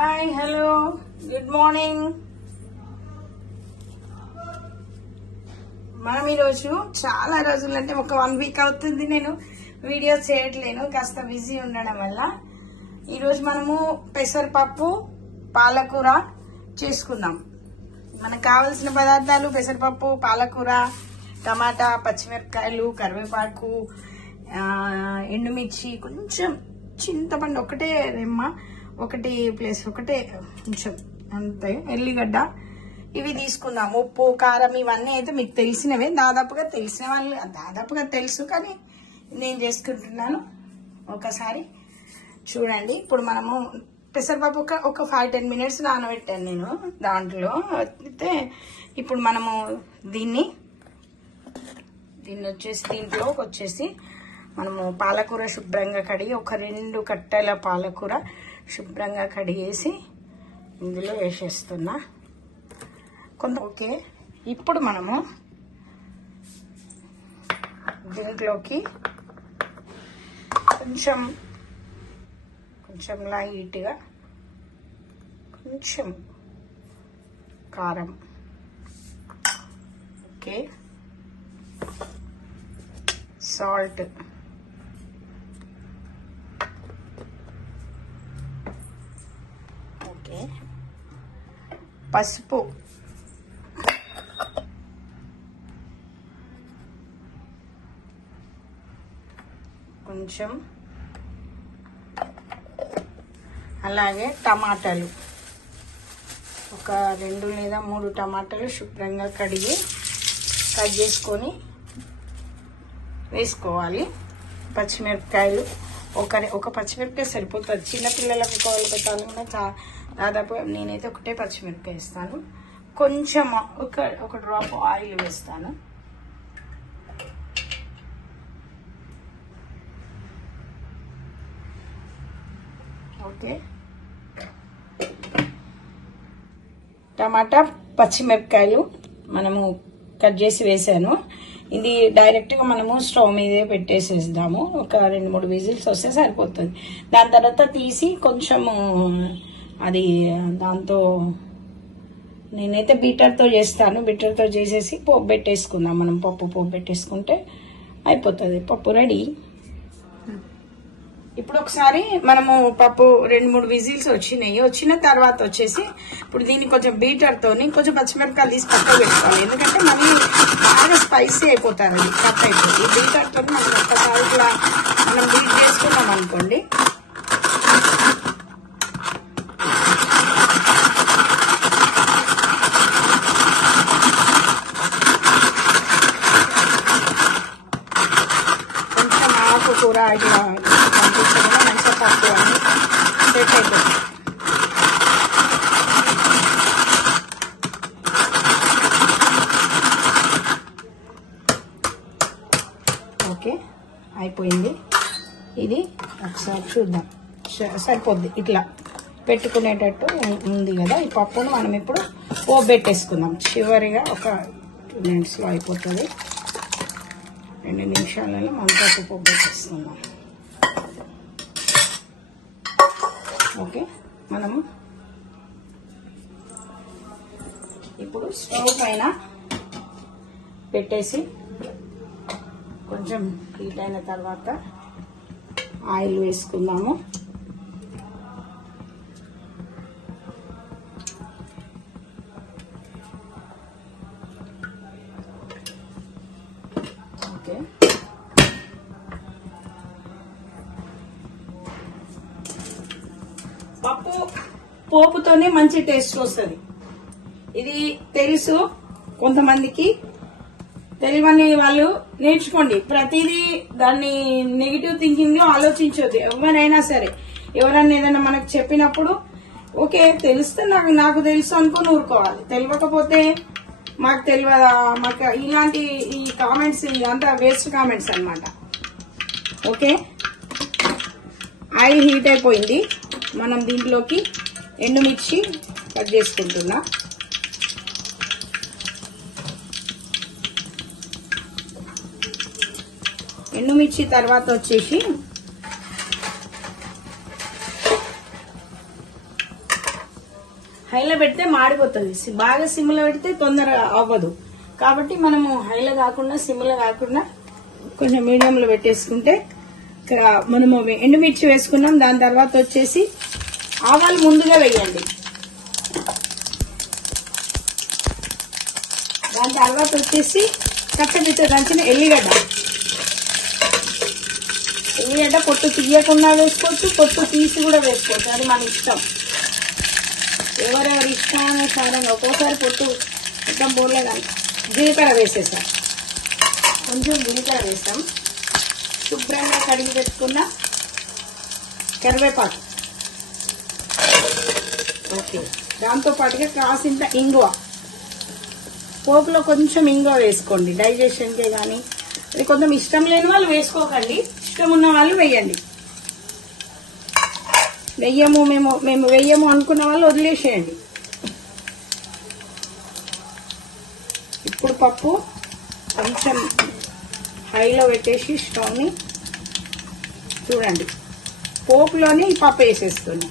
Hi hello good morning. మనం ఈరోజు చాలా రోజులు అంటే ఒక 1 వీక్ అవుతుంది నేను వీడియోస్ చేయట్లేను, కాస్త బిజీ ఉండడం వల్ల. ఈరోజు మనము పెసరపప్పు పాలకూర చేసుకుందాం. మనకు కావాల్సిన పదార్థాలు పెసరపప్పు, పాలకూర, టమాటా, పచ్చిమిరపకాయలు, కరివేపాకు, ఎండుమిర్చి, కొంచెం చింతపండు ఒకటే రెమ్మ, ఒకటే కొంచెం అంతే, ఎల్లిగడ్డ, ఇవి తీసుకుందాం. ఉప్పు, కారం ఇవన్నీ అయితే మీకు తెలిసినవే, దాదాపుగా తెలిసిన వాళ్ళు దాదాపుగా తెలుసు, కానీ నేను చేసుకుంటున్నాను. ఒకసారి చూడండి. ఇప్పుడు మనము పెసరపప్పు ఒక 5-10 మినిట్స్ నానబెట్టాను నేను దాంట్లో. అయితే ఇప్పుడు మనము దీంట్లోకి వచ్చేసి మనము పాలకూర శుభ్రంగా కడిగి ఒక 2 కట్టెల పాలకూర శుభ్రంగా కడిగేసి ఇందులో వేసేస్తున్నా. ఓకే, ఇప్పుడు మనము దీంట్లోకి కొంచెం లైట్గా కొంచెం కారం, ఓకే, సాల్ట్, ఓకే, పసుపు, కొంచెం, అలాగే టమాటాలు ఒక 2 లేదా 3 టమాటాలు శుభ్రంగా కడిగి కట్ చేసుకొని వేసుకోవాలి. పచ్చిమిరపకాయలు ఒక పచ్చిమిరపకాయ సరిపోతుంది. చిన్నపిల్లలకు కావాలి పెట్టాలన్నా దాదాపుగా నేనైతే ఒకటే పచ్చిమిరపకాయ వేస్తాను. కొంచెం ఒక డ్రాప్ ఆయిల్ వేస్తాను. ఓకే, టమాటా, పచ్చిమిరపకాయలు మనము కట్ చేసి వేసాను. ఇది డైరెక్ట్గా మనము స్టవ్ మీదే పెట్టేసేద్దాము. ఒక 2-3 విజిల్స్ వస్తే సరిపోతుంది. దాని తర్వాత తీసి కొంచెము అది దాంతో నేనైతే బీటర్తో చేస్తాను. బీటర్తో చేసేసి పోపు పెట్టేసుకుందాం. మనం పోపు పెట్టేసుకుంటే అయిపోతుంది. పప్పు రెడీ. ఇప్పుడు ఒకసారి మనము పప్పు 2-3 విజిల్స్ వచ్చినాయి. వచ్చిన తర్వాత వచ్చేసి ఇప్పుడు దీన్ని కొంచెం బీటర్తోని కొంచెం పచ్చిమిరపకాయలు తీసి పక్క పెట్టుకోవాలి. ఎందుకంటే మళ్ళీ బాగా స్పైసీ అయిపోతారు, అది కట్ అయిపోతుంది. ఈ బీటర్తో మనం ఒక్కసారి ఇట్లా మనం బీట్ చేసుకున్నాం అనుకోండి, కొంచెం ఆకుకూర ఇట్లా మంచిగా పప్పు అని సెట్ అయిపోతుంది. ఓకే, అయిపోయింది. ఇది ఒకసారి చూద్దాం, సరిపోద్ది. ఇట్లా పెట్టుకునేటట్టు ఉంది కదా. ఈ పప్పును మనం ఇప్పుడు పోపు పెట్టేసుకుందాం. చివరిగా ఒక 2 మినిట్స్లో అయిపోతుంది. 2 నిమిషాలలో మనం పోపు పెట్టేసుకుందాం. ఓకే, మనము ఇప్పుడు స్టవ్ పైన పెట్టేసి కొంచెం హీట్ అయిన తర్వాత ఆయిల్ వేసుకుందాము. ఓకే, పప్పు పోపుతోనే మంచి టేస్ట్ వస్తుంది. ఇది తెలుసు కొంతమందికి, తెలియని వాళ్ళు నేర్చుకోండి. ప్రతిదీ దాన్ని నెగిటివ్ థింకింగ్ లో ఆలోచించొద్దు. ఎవరైనా సరే, ఎవరన్నా ఏదైనా మనకు చెప్పినప్పుడు ఓకే తెలిస్తే నాకు తెలుసు అనుకుని ఊరుకోవాలి. తెలియకపోతే మాకు తెలియదా, మాకు ఇలాంటి ఈ కామెంట్స్ ఇదంతా వేస్ట్ కామెంట్స్ అన్నమాట. ఓకే, ఆయిల్ హీట్ అయిపోయింది. మనం దీంట్లోకి ఎండుమిర్చి కట్ చేసుకుంటున్నా. ఎండుమిర్చి తర్వాత వచ్చేసి హైలో పెడితే మాడిపోతుంది, బాగా సిమ్లో పెడితే తొందరగా అవ్వదు. కాబట్టి మనము హైలో కాకుండా సిమ్లో కాకుండా కొంచెం మీడియంలో పెట్టేసుకుంటే, మనము ఎండుమిర్చి వేసుకున్నాం. దాని తర్వాత వచ్చేసి ఆవాలు ముందుగా వేయండి. దాని తర్వాత వచ్చేసి కచ్చపిచ్చ దంచిన ఎల్లిగడ్డ పొట్టు తీయకుండా వేసుకోవచ్చు, పొట్టు తీసి కూడా వేసుకోవచ్చు, అది మన ఇష్టం, ఎవరెవరి ఇష్టానుసారంగా. ఒక్కోసారి పొట్టు మొత్తం పోలే కానీ జీలకర్ర వేసేసాం, కొంచెం జీలకర్ర వేసాం. శుభ్రంగా కడిగి పెట్టుకున్న కరివేపాకు, ఓకే. దాంతో పాటుగా కాసింత ఇంగువ, పోపులో కొంచెం ఇంగువ వేసుకోండి, డైజెషన్కే కానీ. అది కొంచెం ఇష్టం లేని వాళ్ళు వేసుకోకండి, ఇష్టం ఉన్న వాళ్ళు వేయండి. మేము వెయ్యము అనుకున్న వాళ్ళు వదిలేసేయండి. ఇప్పుడు పప్పు కొంచెం హైలో పెట్టేసి స్టవ్ని చూడండి, పోపులోనే ఈ పప్పు వేసేస్తుంది.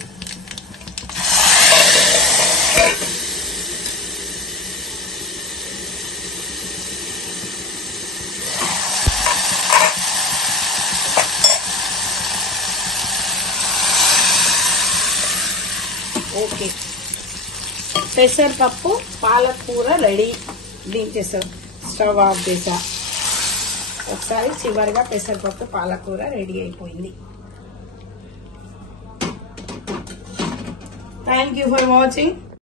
ఓకే, పెసరపప్పు పాలకూర రెడీ. దించేసాం, స్టవ్ ఆఫ్ చేసా. ఒకసారి చివరిగా పెసరపప్పు పాలకూర రెడీ అయిపోయింది. Thank you for watching.